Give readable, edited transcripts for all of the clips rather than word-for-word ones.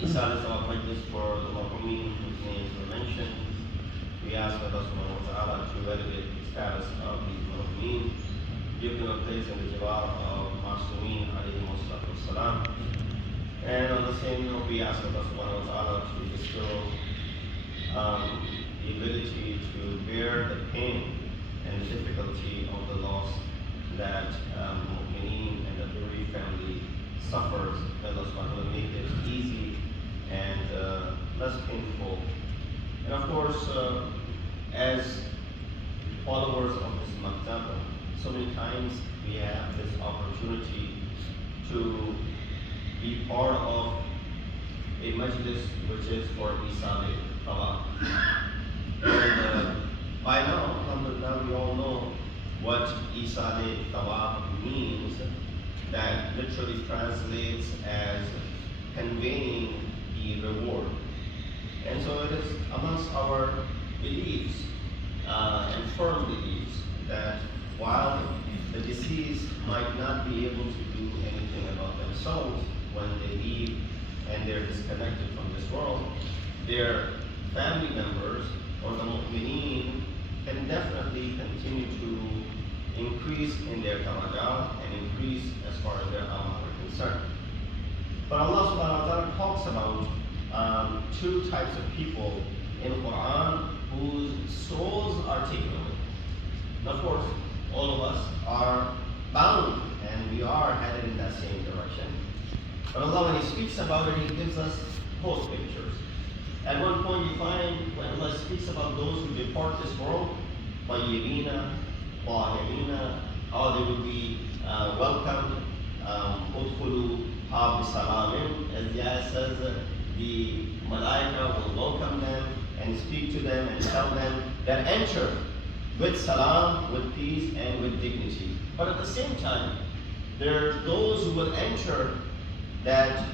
Isa is our majlis for the Mahrumin whose names were mentioned. We ask Allah subhanahu wa ta'ala to elevate the status of the Mahrumin, give them a place in the Jawar of Masumeen alayhi wassalam. And on the same note, we ask Allah subhanahu wa ta'ala to bestow the ability to bear the pain and the difficulty of the loss that Mu'mineen and the bereaved family suffers. Allah subhanahu wa ta'ala make it easy and less painful. And of course, as followers of this maktab, so many times we have this opportunity to be part of a majlis which is for Isali Tawab. And by now, alhamdulillah, we all know what Isali Tawab means. That literally translates as conveying the reward. And so it is amongst our beliefs and firm beliefs that while the deceased might not be able to do anything about themselves when they leave and they're disconnected from this world, their family members or the mu'mineen can definitely continue to increase in their darajat and increase as far as their amal are concerned. But Allah subhanahu wa ta'ala talks about two types of people in Quran whose souls are taken away. And of course, all of us are bound and we are headed in that same direction. But Allah, when He speaks about it, He gives us both pictures. At one point you find when Allah speaks about those who depart this world, طَيِّبِينَ how they will be welcomed, udkhulu bisalamin, as the ayah says, the malaika will welcome them and speak to them and tell them that enter with salam, with peace and with dignity. But at the same time, there are those who will enter that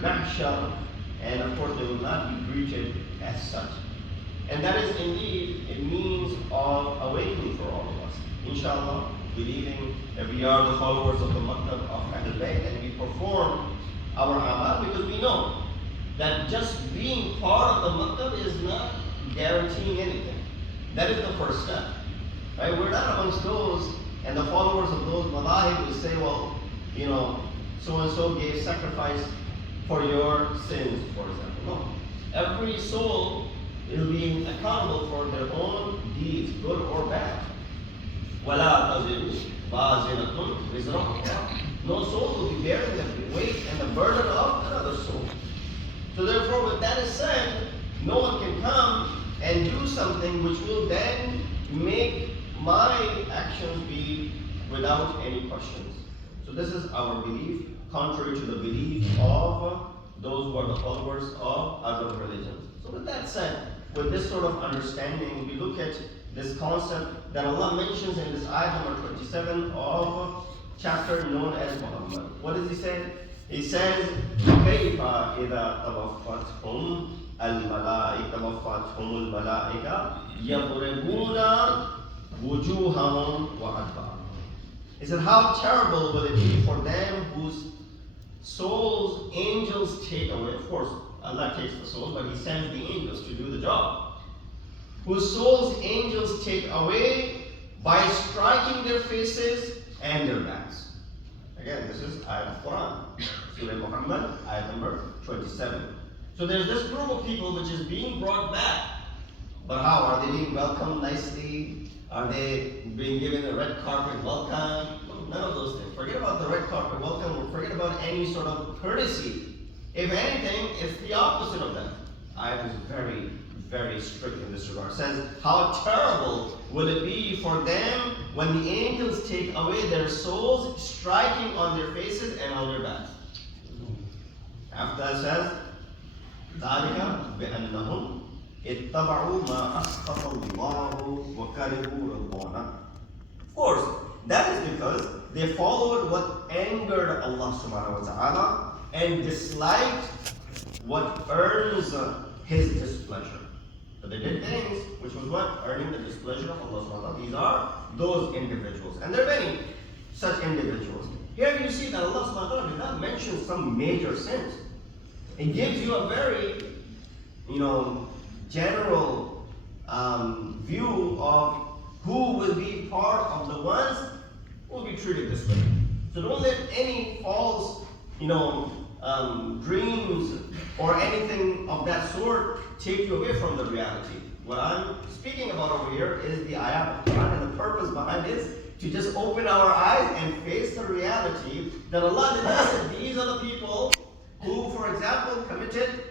mahshar, and of course they will not be greeted as such. And that is indeed a means of awakening for all of us. Inshallah, believing that we are the followers of the maktab of Ahl-e-Bait and we perform our amal because we know that just being part of the maktab is not guaranteeing anything. That is the first step. Right? We're not amongst those and the followers of those madahib will say, well, you know, so and so gave sacrifice for your sins, for example. No. Every soul will be accountable for their own deeds, good or bad. وَلَا تَزِرُ وَازِرَةٌ وِزْرَ أُخْرَى. No soul will be bearing the weight and the burden of another soul. So therefore, with that is said, no one can come and do something which will then make my actions be without any questions. So this is our belief, contrary to the belief of those who are the followers of other religions. So with that said, with this sort of understanding, we look at this concept that Allah mentions in this ayah number 27 of chapter known as Muhammad. What does He say? He says, كَيْفَ إِذَا تَوَفَّتْهُمُ الْمَلَائِكَةُ يَضْرِبُونَ وُجُوهَهُمْ وَأَدْبَارَهُم. He said, how terrible will it be for them whose souls angels take away. Of course, Allah takes the souls, but He sends the angels to do the job. Whose souls angels take away by striking their faces and their backs. Again, this is ayat of Quran, Surah Muhammad, ayat number 27. So there's this group of people which is being brought back. But how? Are they being welcomed nicely? Are they being given a red carpet welcome? None of those things. Forget about the red carpet welcome. Forget about any sort of courtesy. If anything, it's the opposite of that. Ayat is very, very strict in this regard. It says, how terrible will it be for them when the angels take away their souls, striking on their faces and on their backs. After that says, ذَلِكَ بِأَنَّهُمْ اتَّبَعُوا مَا أَسْخَطَ اللَّهُ وَكَرِهُوا رِضْوَانَهُ. Of course, that is because they followed what angered Allah subhanahu wa ta'ala and disliked what earns His displeasure. So they did things which was what? Earning the displeasure of Allah subhanahu wa ta'ala. These are those individuals. And there are many such individuals. Here you see that Allah subhanahu wa ta'ala did not mention some major sins. It gives you a very, general view of who will be part of the ones who will be treated this way. So don't let any false, dreams or anything of that sort take you away from the reality. What I'm speaking about over here is the ayat of Quran, and the purpose behind it is to just open our eyes and face the reality that Allah did not say these are the people who, for example, committed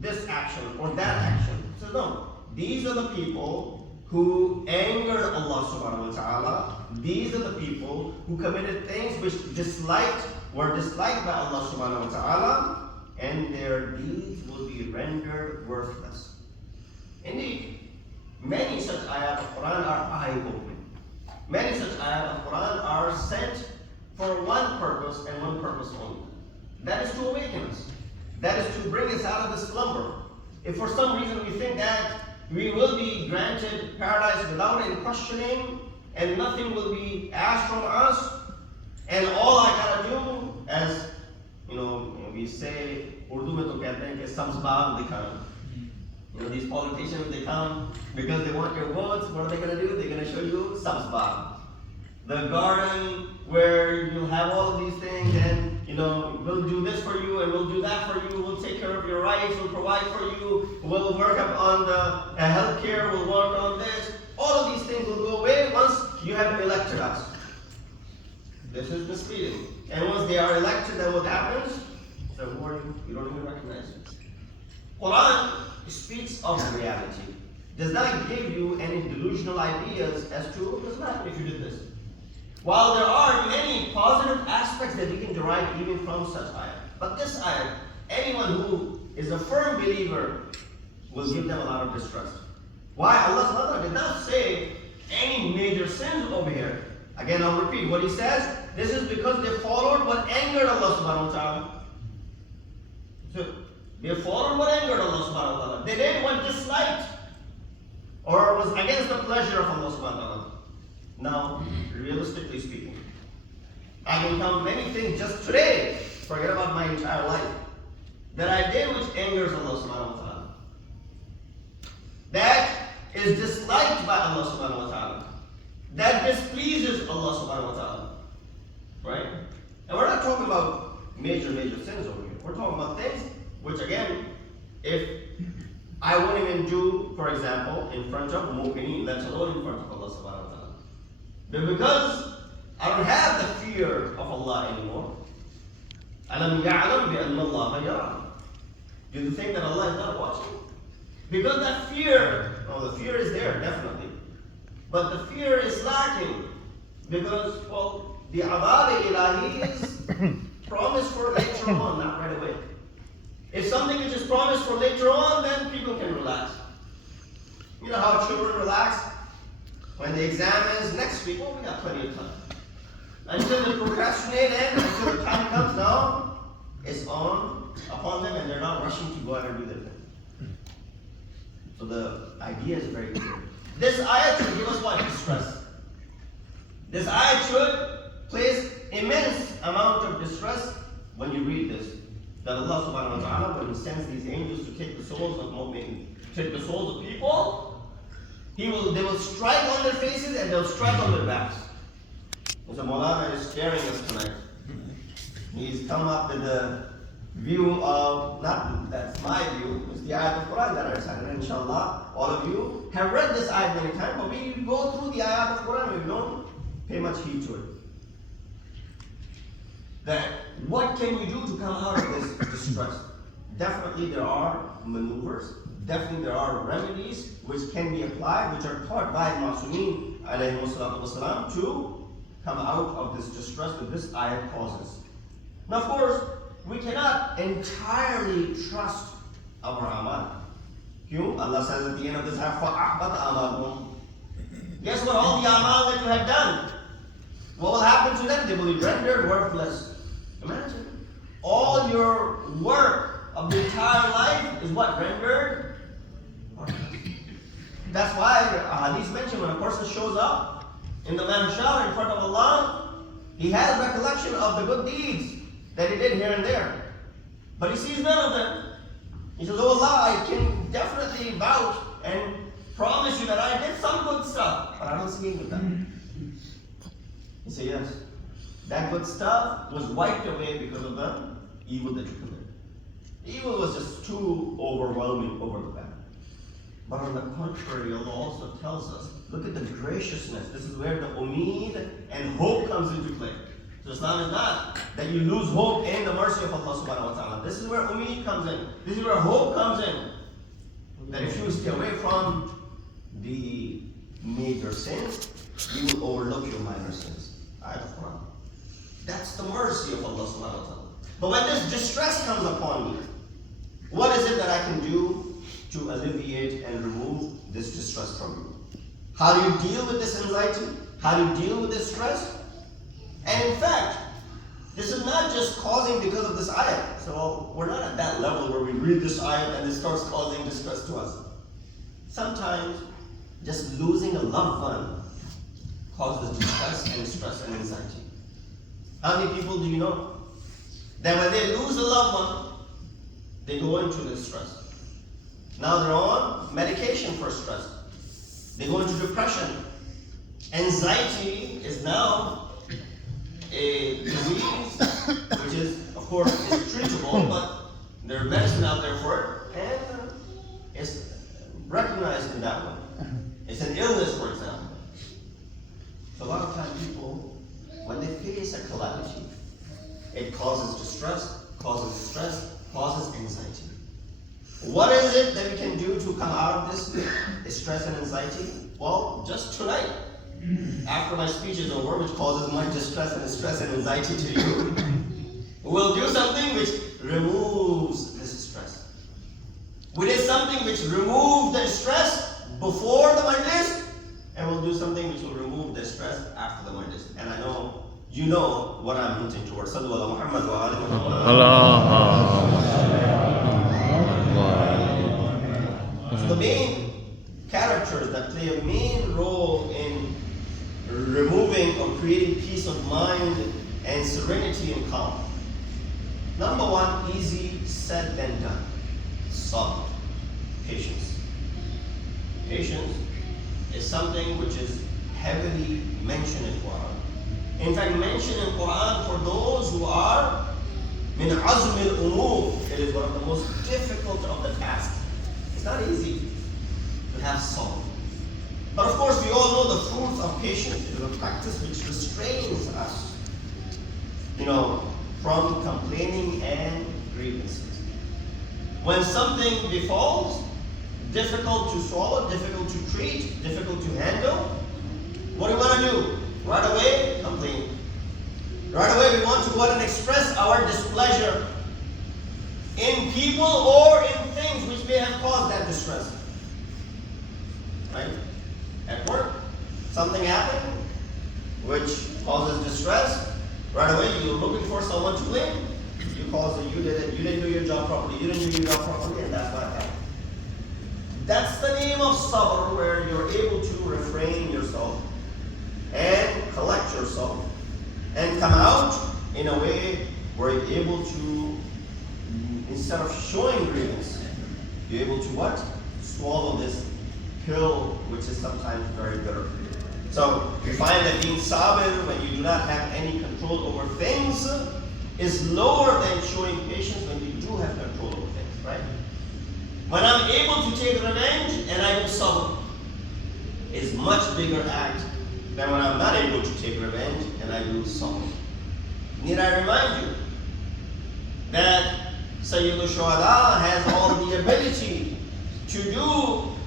this action or that action. So no, these are the people who angered Allah subhanahu wa ta'ala. These are the people who committed things which were disliked by Allah subhanahu wa ta'ala, and their deeds will be rendered worthless. Indeed, many such ayat of Quran are eye-opening. Many such ayat of Quran are sent for one purpose and one purpose only. That is to awaken us. That is to bring us out of the slumber. If for some reason we think that we will be granted paradise without any questioning, and nothing will be asked from us, and all I gotta do, as we say, Urdu mein to kehte hain ki sabz baag dikhana. These politicians, they come because they want your votes. What are they gonna do? They're gonna show you sabz baag, the garden where you'll have all of these things, and we'll do this for you, and we'll do that for you. We'll take care of your rights. We'll provide for you. We'll work up on the health care. We'll work on this. All of these things will go away once you have elected us. This is misleading. And once they are elected, then what happens? So who are you? You don't even recognize it. Quran speaks of reality. Does not give you any delusional ideas as to what will happen if you did this. While there are many positive aspects that you can derive even from such ayat, but this ayat, anyone who is a firm believer will give them a lot of distrust. Why? Allah subhanahu wa ta'ala did not say any major sins over here. Again, I'll repeat what he says. This is because they followed what angered Allah subhanahu wa ta'ala. So, they followed what angered Allah subhanahu wa ta'ala. They did what disliked or was against the pleasure of Allah subhanahu wa ta'ala. Now, realistically speaking, I can count many things just today, forget about my entire life, that I did which angers Allah subhanahu wa ta'ala. That is disliked by Allah subhanahu wa ta'ala. That displeases Allah subhanahu wa ta'ala. Right? And we're not talking about major sins over here. We're talking about things which, again, if I won't even do, for example, in front of mu'mineen, let alone in front of Allah subhanahu wa ta'ala. But because I don't have the fear of Allah anymore, أَلَمْ يَعْلَمْ بِأَنَّ اللَّهَ يَرَى. Do you think that Allah is not watching? Because that fear, the fear is there, definitely. But the fear is lacking. Because, the adab-e-ilahi is promised for later on, not right away. If something is just promised for later on, then people can relax. You know how children relax? When the exam is next week, we got plenty of time. Until they procrastinate and until the time comes now, it's upon them and they're not rushing to go out and do their thing. So the idea is very clear. This ayat should give us what? Distress. This ayat should place immense amount of distress when you read this. That Allah subhanahu wa ta'ala, when He sends these angels to take the souls of mu'min, take the souls of people, they will strike on their faces and they'll strike on their backs. So molana is scaring us tonight. He's come up with the view of, not that's my view, it's the ayat of Quran that I recited. Inshallah, all of you have read this ayat many times, but we go through the ayat of Quran and we don't pay much heed to it. That what can we do to come out of this distress? Definitely there are maneuvers. Definitely there are remedies which can be applied, which are taught by Ma'sumin alayhi wasalam to come out of this distress that this ayat causes. Now, of course, we cannot entirely trust our amal. Allah says at the end of this ayat, فَأَحْبَطَ أَعْمَالُهُمْ. Guess what? All the amal that you have done, what will happen to them? They will be rendered worthless. Imagine. All your work of the entire life is what? Rendered worthless. That's why hadith mentioned when a person shows up in the mahshar in front of Allah, He has recollection of the good deeds that he did here and there. But he sees none of them. He says, oh Allah, I can definitely vouch and promise you that I did some good stuff, but I don't see any of them. He said, yes. That good stuff was wiped away because of the evil that you committed. The evil was just too overwhelming over the back. But on the contrary, Allah also tells us, look at the graciousness. This is where the umeed and hope comes into play. So Islam is not that you lose hope in the mercy of Allah subhanahu wa ta'ala. This is where umeed comes in. This is where hope comes in. That if you stay away from the major sins, you will overlook your minor sins. Ayat of Quran. That's the mercy of Allah subhanahu wa ta'ala. But when this distress comes upon me, what is it that I can do to alleviate and remove this distress from you? How do you deal with this anxiety? How do you deal with this stress? And in fact, this is not just causing because of this ayat. So we're not at that level where we read this ayat and it starts causing distress to us. Sometimes just losing a loved one causes distress and stress and anxiety. How many people do you know that when they lose a loved one, they go into distress? Now they're on medication for stress. They go into depression. Anxiety is now a disease which is, of course, is treatable, but there's medicine out there for it, and it's recognized in that way. It's an illness, for example. So a lot of times people, when they face a calamity, it causes distress, causes stress, causes anxiety. What is it that we can do to come out of this stress and anxiety? Well, just tonight, after my speech is over, which causes much distress and anxiety to you, we'll do something which removes this stress. We did something which removed the stress before the majlis, and we'll do something which will remove the stress after the majlis. And I know you know what I'm hinting towards. Sallu ala Muhammad wa ali Muhammad. So the main characters that play a main role in removing or creating peace of mind and serenity and calm. Number one, easy said than done. Sabr, patience. Patience is something which is heavily mentioned in Quran. In fact, mentioned in Quran for those who are min azm al-umur. It is one of the most difficult of the tasks. It's not easy to have sabr. But of course, we all know the fruits of patience. It is a practice which restrains us, from complaining and grievances. When something befalls, difficult to swallow, difficult to treat, difficult to handle, what do we want to do? Right away, complain. Right away, we want to go out and express our displeasure in people or in things which may have caused that distress. Right? At work, something happened which causes distress. Right away, you're looking for someone to blame. You didn't do your job properly. You didn't do your job properly, and that's what happened. That's the name of sabr, where you're able to refrain yourself and collect yourself and come out in a way where you're able to, instead of showing grievance, you're able to what? Swallow this pill, which is sometimes very bitter. So you find that being sabir, when you do not have any control over things, is lower than showing patience when you do have control over things, right? When I'm able to take revenge and I do sabr, is much bigger act than when I'm not able to take revenge and I do sabr. Need I remind you that Sayyid al-Shuhada has all the ability to do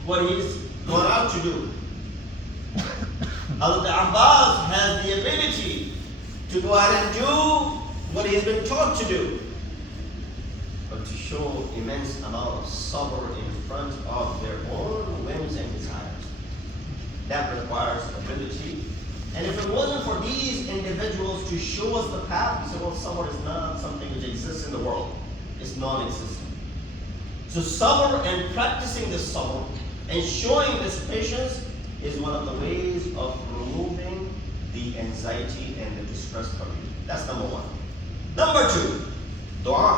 what he's gone out to do. Al-Abbas has the ability to go out and do what he's been taught to do. But to show immense amount of sabr in front of their own whims and desires, that requires ability. And if it wasn't for these individuals to show us the path, we say, well, sabr is not something which exists in the world. It's non-existent. So sabr and practicing this sabr and showing this patience is one of the ways of removing the anxiety and the distress from you. That's number one. Number two, dua.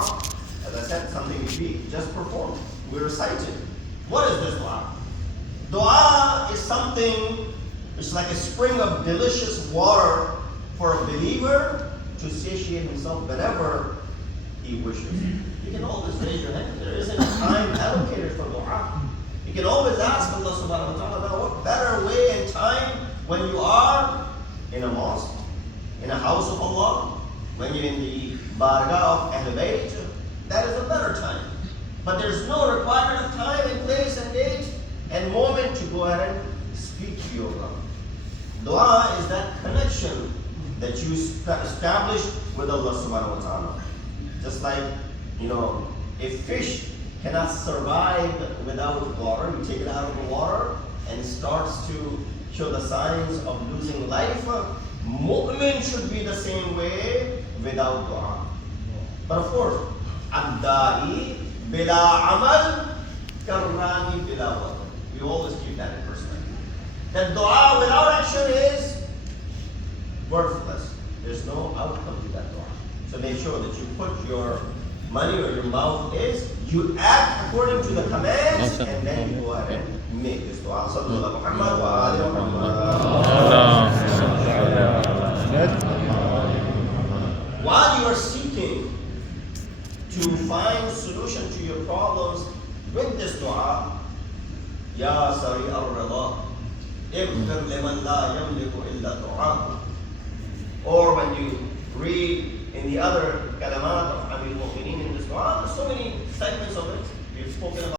As I said, something we just performed. We recited. What is this dua? Dua is something, it's like a spring of delicious water for a believer to satiate himself whenever he wishes. You can always raise your hand. There isn't time allocated for dua. You can always ask Allah subhanahu wa ta'ala, what better way and time when you are in a mosque, in a house of Allah, when you're in the bargah of Ahl-e-Bait, that is a better time. But there's no requirement of time and place and date and moment to go ahead and speak to your Lord. Dua is that connection that you establish with Allah subhanahu wa ta'ala. Just like, a fish cannot survive without water. You take it out of the water and it starts to show the signs of losing life. Mu'min should be the same way without dua. But of course, Ad-da'i bila amal karrani bila watan. We always keep that in perspective. That dua without action is worthless. There's no outcome to that dua. So make sure that you put your money or your mouth is, you act according to the commands, and then you go ahead and make this dua. Sallallahu Muhammad wa ali Muhammad. While you are seeking to find solution to your problems with this dua, Ya Sari al-Rida, Ibghir liman la yamliku illa dua. Or when you read in the other kalamat of Amir Mu'mineen in this dua, there's so many segments of it. We've spoken about